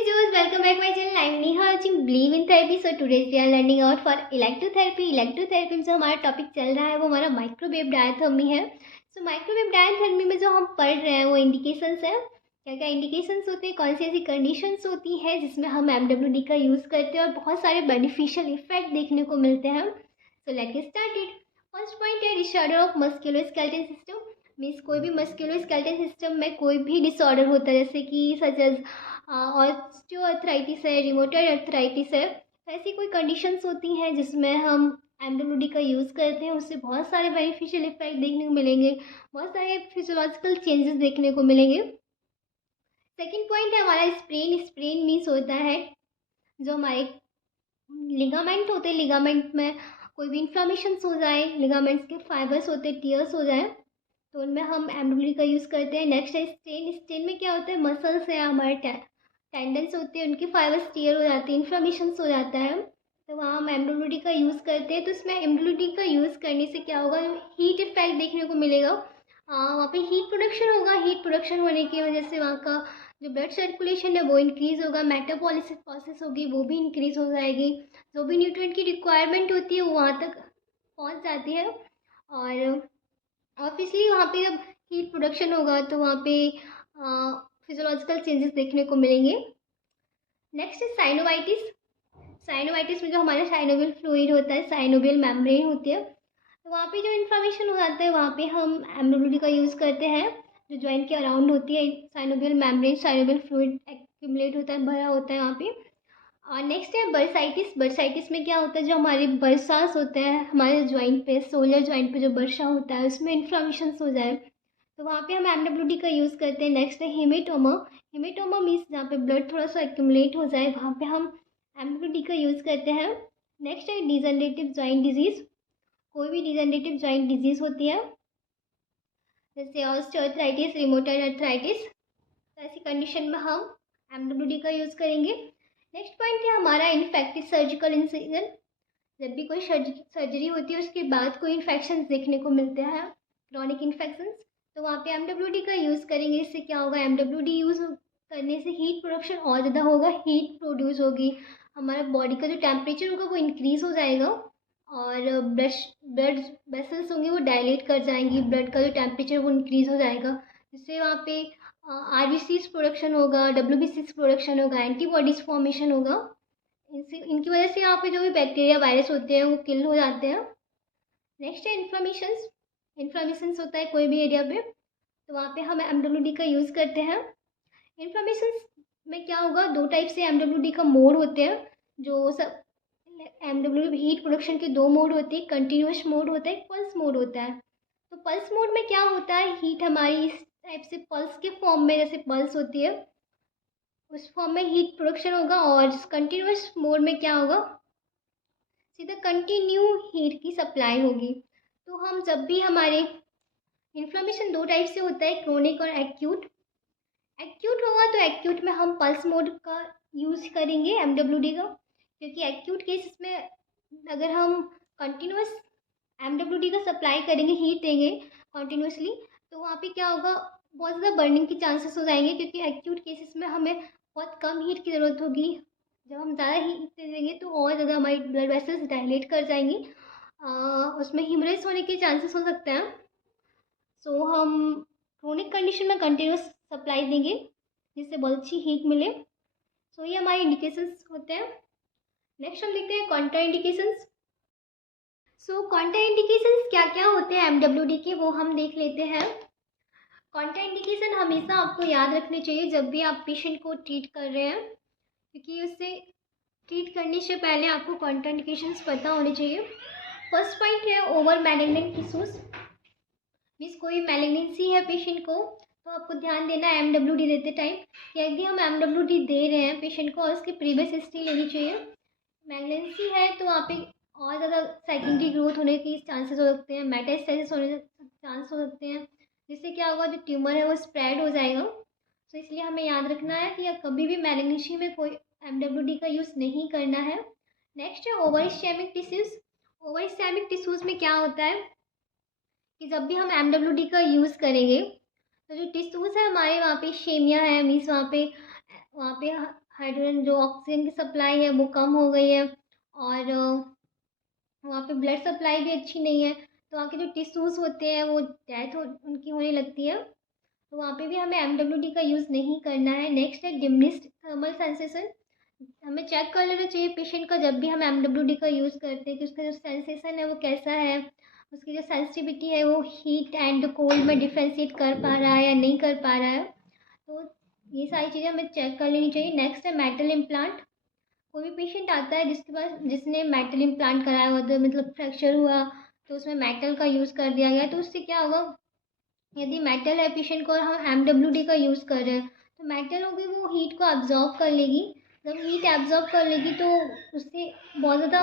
viewers, welcome back my channel. I'm Neha watching Believe in Therapy. So today's we are learning out for electrotherapy. Electrotherapy में जो हमारा topic चल रहा है वो हमारा माइक्रोवेव डायथर्मी है. सो माइक्रोवेव डायथर्मी में जो हम पढ़ रहे हैं वो इंडिकेशंस है. क्या क्या इंडिकेशंस होते हैं, कौन सी ऐसी कंडीशंस होती है जिसमें हम MWD का यूज़ करते हैं और बहुत सारे बेनिफिशियल इफेक्ट देखने को मिलते हैं. So let's get started. First point है disorder of musculoskeletal system. Means कोई भी मस्कुलोस्केलेटल सिस्टम में कोई भी डिसऑर्डर होता है, जैसे कि सच एज ऑस्टियोआर्थराइटिस है, रिमोटॉइड आर्थराइटिस है. तो ऐसी कोई कंडीशंस होती हैं जिसमें हम MWD का यूज़ करते हैं, उससे बहुत सारे बेनिफिशियल इफेक्ट देखने को मिलेंगे, बहुत सारे फिजियोलॉजिकल चेंजेस देखने को मिलेंगे. सेकेंड पॉइंट है हमारा स्प्रेन. स्प्रेन मीन्स होता है जो हमारे लिगामेंट होते हैं, लिगामेंट में कोई भी इन्फ्लामेशंस हो जाए, लिगामेंट्स के फाइबर्स होते हैं, टीयर्स हो जाए, तो उनमें हम MWD का यूज़ करते हैं. नेक्स्ट है स्टेन. स्टेन में क्या होता है, मसल्स है, हमारे टेंडन्स होते हैं, उनके फाइबर्स टीयर हो जाते हैं, इन्फ्लामेशंस हो जाता है, तो वहाँ हम MWD का यूज़ करते हैं. तो इसमें MWD का यूज़ करने से क्या होगा, हीट इफेक्ट देखने को मिलेगा. वहाँ पे हीट प्रोडक्शन होगा. हीट प्रोडक्शन होने की वजह से वहाँ का जो ब्लड सर्कुलेशन है वो इंक्रीज़ होगा, मेटाबॉलिसिस प्रोसेस होगी वो भी इंक्रीज़ हो जाएगी, जो भी न्यूट्रिएंट की रिक्वायरमेंट होती है वो वहाँ तक पहुँच जाती है. और ऑब्वियसली वहाँ पे जब हीट प्रोडक्शन होगा तो वहाँ पे फिजियोलॉजिकल चेंजेस देखने को मिलेंगे. नेक्स्ट है साइनोवाइटिस. साइनोवाइटिस में जो हमारा साइनोवियल फ्लूइड होता है, साइनोवियल मेम्ब्रेन होती है, तो वहाँ पे जो इन्फ्लामेशन हो जाता है वहाँ पे हम MWD का यूज़ करते हैं. जो जॉइंट के अराउंड होती है synovial membrane, synovial fluid accumulate होता है, भरा होता है वहाँ पे. और नेक्स्ट है बर्साइटिस. बर्साइटिस में क्या होता है, जो हमारे बर्सास होते हैं हमारे जॉइंट पे, सोलर जॉइंट पे जो बर्सा होता है उसमें इन्फ्लामेशन हो जाए तो वहाँ पे हम MWD का यूज़ करते हैं. नेक्स्ट है हेमेटोमा. हेमेटोमा मीन्स जहाँ पे ब्लड थोड़ा सा एक्यूमुलेट हो जाए वहाँ पे हम MWD का यूज़ करते हैं. नेक्स्ट है डिजनरेटिव जॉइंट डिजीज़. कोई भी डिजनरेटिव जॉइंट डिजीज़ होती है जैसे ऑस्टियोआर्थराइटिस, रिमोटॉइड आर्थराइटिस, तो ऐसी कंडीशन में हम MWD का यूज़ करेंगे. नेक्स्ट पॉइंट है हमारा इन्फेक्टिव सर्जिकल इंसिजन. जब भी कोई सर्जरी होती है उसके बाद कोई इन्फेक्शन देखने को मिलते हैं, क्रॉनिक इन्फेक्शंस, तो वहाँ पे MWD का यूज़ करेंगे. इससे क्या होगा, MWD यूज़ करने से हीट प्रोडक्शन और ज़्यादा होगा, हीट प्रोड्यूस होगी, हमारा बॉडी का जो टेम्परेचर होगा वो इंक्रीज़ हो जाएगा और ब्लड वेसल्स होंगे वो डायलेट कर जाएंगी, ब्लड का जो टेम्परेचर वो इंक्रीज़ हो जाएगा, जिससे वहाँ पे RBCs प्रोडक्शन होगा, WBCs प्रोडक्शन होगा, एंटीबॉडीज़ फॉर्मेशन होगा. इनकी वजह से यहाँ पे जो भी बैक्टीरिया वायरस होते हैं वो किल हो जाते हैं. नेक्स्ट है इन्फ्लामेशंस. इन्फ्लामेशंस होता है कोई भी एरिया पे, तो वहाँ पे हम MWD का यूज़ करते हैं. इन्फ्लामेशंस में क्या होगा, दो टाइप से MWD का मोड होते हैं. जो सब MWD हीट प्रोडक्शन के दो मोड होते हैं, कंटिन्यूस मोड होता है, पल्स मोड होता है. तो पल्स मोड में क्या होता है, हीट हमारी इस टाइप से पल्स के फॉर्म में, जैसे पल्स होती है उस फॉर्म में हीट प्रोडक्शन होगा. और कंटिन्यूस मोड में क्या होगा, सीधा कंटिन्यू हीट की सप्लाई होगी. तो हम जब भी हमारे इन्फ्लेमेशन दो टाइप से होता है, क्रोनिक और एक्यूट. एक्यूट होगा तो एक्यूट में हम पल्स मोड का यूज़ करेंगे MWD का, क्योंकि एक्यूट केसेस में अगर हम कंटिन्यूस MWD का सप्लाई करेंगे, हीट देंगे कंटिन्यूसली, तो वहाँ पे क्या होगा, बहुत ज़्यादा बर्निंग के चांसेस हो जाएंगे, क्योंकि एक्यूट केसेस में हमें बहुत कम हीट की ज़रूरत होगी. जब हम ज़्यादा हीट दे देंगे तो और ज़्यादा हमारी ब्लड वेसल्स डायलेट कर जाएंगी, उसमें हिमरेज होने के चांसेस हो सकते हैं. सो हम क्रोनिक कंडीशन में कंटिन्यूस सप्लाई देंगे जिससे बहुत अच्छी हीट मिले. सो ये हमारे इंडिकेशंस होते हैं. नेक्स्ट हम देखते हैं कॉन्ट्रा इंडिकेशंस. सो कॉन्ट्रा इंडिकेशंस क्या क्या होते हैं MWD के, वो हम देख लेते हैं. कॉन्ट्रा इंडिकेशन हमेशा आपको याद रखने चाहिए जब भी आप पेशेंट को ट्रीट कर रहे हैं, क्योंकि उससे ट्रीट करने से पहले आपको कॉन्ट्रा इंडिकेशंस पता होने चाहिए. फर्स्ट पॉइंट है ओवर मैलिग्नेंट टिश्यूज. मीन्स कोई मैलिग्नेंसी है पेशेंट को तो आपको ध्यान देना है MWD देते टाइम, यदि हम MWD दे रहे हैं पेशेंट को और उसकी प्रीवियस हिस्ट्री लेनी चाहिए. मैलिग्नेंसी है तो वहाँ पे और ज़्यादा सेकेंडरी ग्रोथ होने के चांसेस हो सकते हैं, मेटास्टेसिस होने के चांस हो सकते हैं, जिससे क्या होगा, जो ट्यूमर है वो स्प्रेड हो जाएगा. तो इसलिए हमें याद रखना है कि कभी भी मैलिग्नेंसी में कोई MWD का यूज़ नहीं करना है. नेक्स्ट है over ischaemic tissues. Over ischaemic tissues में क्या होता है कि जब भी हम MWD का यूज़ करेंगे तो जो टिश्यूज़ है हमारे वहाँ पे इस्चेमिया है, मीन्स वहाँ पे वहाँ पे हाइड्रोजन जो ऑक्सीजन की सप्लाई है वो कम हो गई है, और वहाँ पे ब्लड सप्लाई भी अच्छी नहीं है, तो वहाँ के जो टिश्यूज़ होते हैं वो डेथ हो उनकी होने लगती है। तो वहाँ पे भी हमें एमडब्ल्यूडी का यूज़ नहीं करना है। नेक्स्ट है डिमिनिश्ड थर्मल सेंसेशन। हमें चेक कर लेना चाहिए पेशेंट का जब भी हम एमडब्ल्यूडी का यूज़ करते हैं कि उसका जो सेंसेशन है वो कैसा है, उसकी जो सेंसिटिविटी है वो हीट एंड कोल्ड में डिफ्रेंशिएट कर पा रहा है या नहीं कर पा रहा है। तो ये सारी चीज़ें हमें चेक कर लेनी चाहिए। नेक्स्ट है मेटल इम्प्लांट। कोई भी पेशेंट आता है जिसने मेटल इम्प्लांट कराया हुआ था, मतलब फ्रैक्चर हुआ तो उसमें मेटल का यूज़ कर दिया गया, तो उससे क्या होगा, यदि मेटल है पेशेंट को और हम एमडब्ल्यूडी का यूज़ कर रहे हैं तो मेटल होगी वो हीट को अब्जॉर्ब कर लेगी। जब हीट एब्जॉर्ब कर लेगी तो उससे बहुत ज़्यादा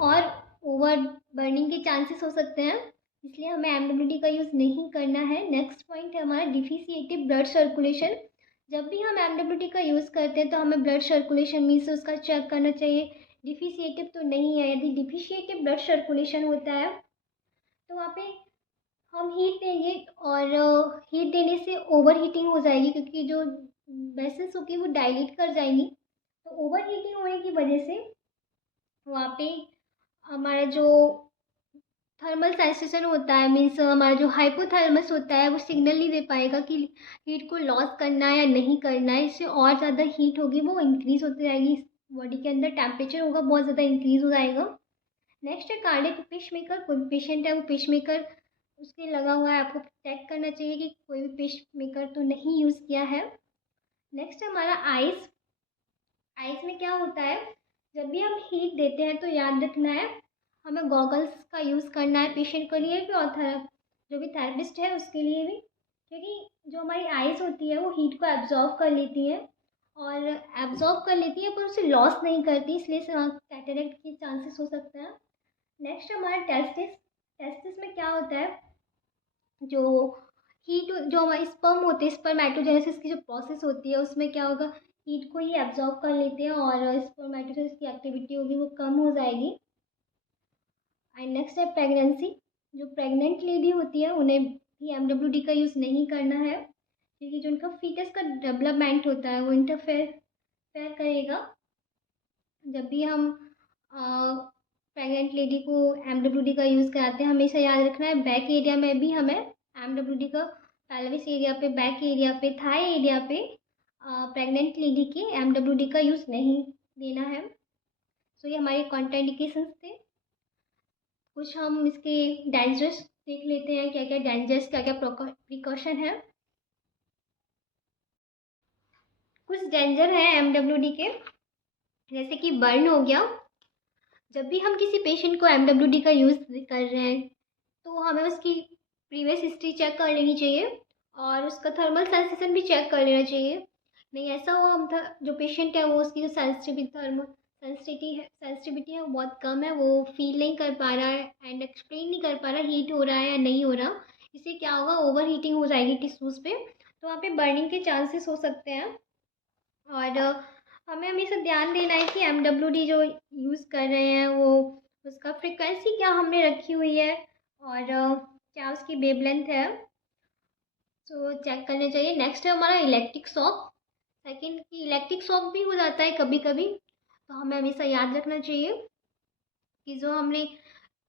और ओवर बर्निंग के चांसेस हो सकते हैं, इसलिए हमें एमडब्ल्यूडी का यूज़ नहीं करना है। नेक्स्ट पॉइंट है हमारा डिफिशिएटिव ब्लड सर्कुलेशन। जब भी हम एमडब्ल्यूडी का यूज़ करते हैं तो हमें ब्लड सर्कुलेशन मीन्स उसका चेक करना चाहिए डिफिशिएटिव तो नहीं है। यदि डिफिशिएटिव ब्लड सर्कुलेशन होता है तो वहाँ पे हम हीट देंगे, और हीट देने से ओवर हीटिंग हो जाएगी क्योंकि जो वेसल्स होगी वो डायलेट कर जाएंगी। तो ओवर हीटिंग होने की वजह से वहाँ पे हमारा जो थर्मल सेंसेशन होता है मीन्स हमारा जो हाइपोथैलेमस होता है वो सिग्नल नहीं दे पाएगा कि हीट को लॉस करना है या नहीं करना है। इससे और ज़्यादा हीट होगी वो इंक्रीज़ होती जाएगी, बॉडी के अंदर टेम्परेचर होगा बहुत ज़्यादा इंक्रीज़ हो जाएगा। नेक्स्ट है कार्डियक पेसमेकर। कोई पेशेंट है वो पेसमेकर उसके लगा हुआ है, आपको चेक करना चाहिए कि कोई भी पेसमेकर तो नहीं यूज़ किया है। नेक्स्ट है हमारा आइस। आइस में क्या होता है, जब भी हम हीट देते हैं तो याद रखना है हमें गॉगल्स का यूज़ करना है पेशेंट के लिए भी और जो भी थेरेपिस्ट है उसके लिए भी, क्योंकि जो हमारी आइस होती है वो हीट को एब्जॉर्ब कर लेती है, और एब्जॉर्ब कर लेती है पर उसे लॉस नहीं करती, इसलिए कैटरेक्ट के चांसेस हो सकते हैं। नेक्स्ट हमारा टेस्टिस। टेस्टिस में क्या होता है, जो हीट जो हमारे स्पर्म होते हैं स्पर्मेटोजेनेसिस की जो प्रोसेस होती है उसमें क्या होगा, हीट को ही एब्जॉर्ब कर लेते हैं और स्पर्मेटोजेनेसिस की एक्टिविटी होगी वो कम हो जाएगी। एंड नेक्स्ट है प्रेगनेंसी। जो प्रेग्नेंट लेडी होती है उन्हें भी एमडब्ल्यूडी का यूज़ नहीं करना है, क्योंकि जो उनका फीटस का डेवलपमेंट होता है वो इंटरफेयर करेगा। जब भी हम प्रेग्नेंट लेडी को एमडब्ल्यूडी का यूज़ कराते हैं हमेशा याद रखना है बैक एरिया में भी हमें एमडब्ल्यूडी का, पेल्विस एरिया पे, बैक एरिया पे, थाई एरिया पे प्रेग्नेंट लेडी के एमडब्ल्यूडी का यूज़ नहीं देना है। सो ये हमारे कॉन्ट्राइंडिकेशंस थे। कुछ हम इसके डेंजर्स देख लेते हैं, क्या क्या डेंजर्स, क्या क्या प्रिकॉशन है। कुछ डेंजर है एमडब्ल्यूडी के, जैसे कि बर्न हो गया। जब भी हम किसी पेशेंट को एमडब्ल्यूडी का यूज़ कर रहे हैं तो हमें उसकी प्रीवियस हिस्ट्री चेक कर लेनी चाहिए और उसका थर्मल सेंसेशन भी चेक कर लेना चाहिए। नहीं ऐसा हुआ हम जो पेशेंट है वो उसकी जो सेंसिटिविटी है वो बहुत कम है, वो फील नहीं कर पा रहा है एंड एक्सप्लेन नहीं कर पा रहा हीट हो रहा है या नहीं हो रहा, इससे क्या होगा ओवर हीटिंग हो जाएगी टिश्यूज़ पे, तो वहाँ पे बर्निंग के चांसेस हो सकते हैं। और हमें हमेशा ध्यान देना है कि एमडब्ल्यूडी जो यूज़ कर रहे हैं वो उसका फ्रिक्वेंसी क्या हमने रखी हुई है और क्या उसकी वेवलेंथ है, तो चेक करने चाहिए। नेक्स्ट है हमारा इलेक्ट्रिक शॉक। सेकंड की इलेक्ट्रिक शॉक भी हो जाता है कभी कभी, तो हमें हमेशा याद रखना चाहिए कि जो हमने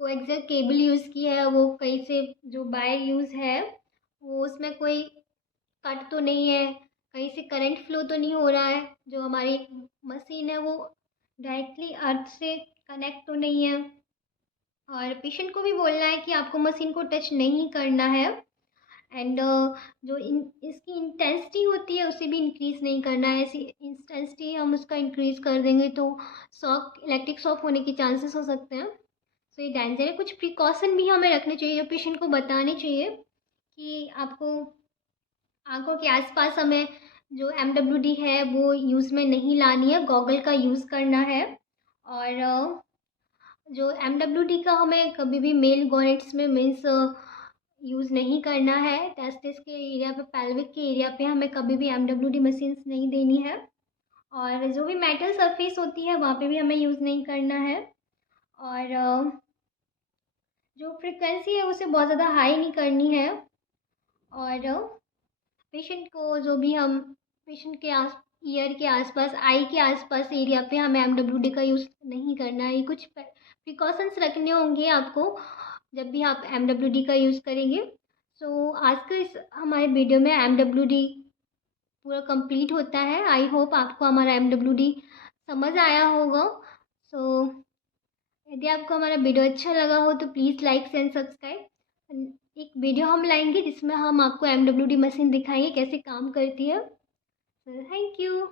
कोएक्सियल केबल यूज़ की है वो कहीं से जो वायर यूज़ है वो उसमें कोई कट तो नहीं है, कहीं से करंट फ्लो तो नहीं हो रहा है, जो हमारी मशीन है वो डायरेक्टली अर्थ से कनेक्ट तो नहीं है, और पेशेंट को भी बोलना है कि आपको मशीन को टच नहीं करना है। एंड जो इसकी इंटेंसिटी होती है उसे भी इंक्रीज़ नहीं करना है, ऐसी इंटेंसिटी हम उसका इंक्रीज़ कर देंगे तो शॉक, इलेक्ट्रिक शॉक होने के चांसेस हो सकते हैं। तो ये डेंजर है। कुछ प्रिकॉशन भी हमें रखने चाहिए, जो पेशेंट को बताने चाहिए कि आपको आंखों के आसपास हमें जो एमडब्ल्यूडी है वो यूज़ में नहीं लानी है, गॉगल का यूज़ करना है। और जो एमडब्ल्यूडी का हमें कभी भी मेल गोनेट्स में मीन्स यूज़ नहीं करना है, टेस्टिस के एरिया पे, पेल्विक के एरिया पे हमें कभी भी एमडब्ल्यूडी मशीन्स नहीं देनी है। और जो भी मेटल सरफेस होती है वहाँ पे भी हमें यूज़ नहीं करना है। और जो फ्रिक्वेंसी है उसे बहुत ज़्यादा हाई नहीं करनी है। और पेशेंट को जो भी हम पेशेंट के ईयर के आसपास, आई के आसपास एरिया पे हमें एमडब्ल्यूडी का यूज़ नहीं करना है। ये कुछ प्रिकॉशंस रखने होंगे आपको जब भी आप एमडब्ल्यूडी का यूज़ करेंगे। सो आज का इस हमारे वीडियो में एमडब्ल्यूडी पूरा कंप्लीट होता है। आई होप आपको हमारा एमडब्ल्यूडी समझ आया होगा। सो यदि आपको हमारा वीडियो अच्छा लगा हो तो प्लीज़ लाइक एंड सब्सक्राइब। एक वीडियो हम लाएंगे जिसमें हम आपको एमडब्ल्यूडी मशीन दिखाएंगे कैसे काम करती है। Thank you.